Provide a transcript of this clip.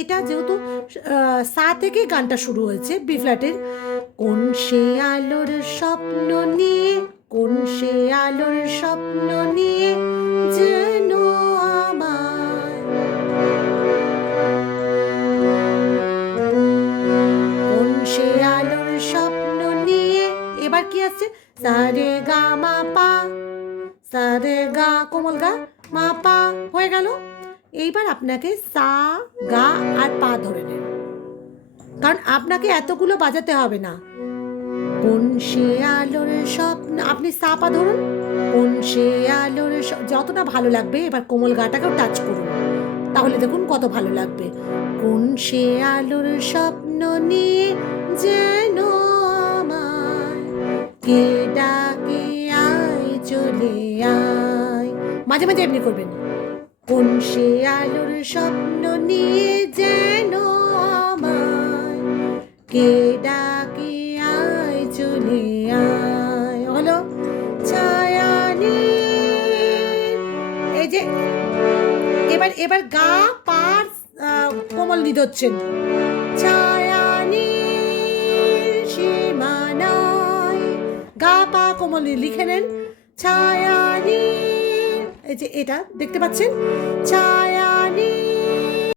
এটা যেহেতু সা থেকে গানটা শুরু হয়েছে বি ফ্ল্যাটের। কোন সে আলোর স্বপ্ন নিয়ে, কোন সে আলোর স্বপ্ন নিয়ে যেন আমার, কোন সে আলোর স্বপ্ন নিয়ে। এবার কি আছে? সা রে গা মা পা, সা রে গা কোমল গা মা পা হয়ে গেল। এইবার আপনাকে সা গা আর পা ধরে নেন, কারণ আপনাকে এতগুলো বাজাতে হবে না। কোন সে আলোর স্বপ্ন, আপনি সা পা ধরুন, কোন সে আলোর যতটা ভালো লাগবে। এবার কোমল গাটাকেও টাচ করুন, তাহলে দেখুন কত ভালো লাগবে। কোন সে আলোর স্বপ্ন নিয়ে যেন আমায়, কে ডাকে আয় চলে আয়। মাঝে মাঝে এমনি করবেন। কোন সে আলোর স্বপ্ন নিয়ে যেন আমায়, কে ডাকে আয় চলে আয়। হলো ছায়া নীল। এই যে এবার এবার গা পার কোমল নিদোচ্ছেন। ছায়া নীল সীমানায়, গা পা কোমল লিখে নেন। ছায়া নীল, এই যে এটা দেখতে পাচ্ছেন, ছায়া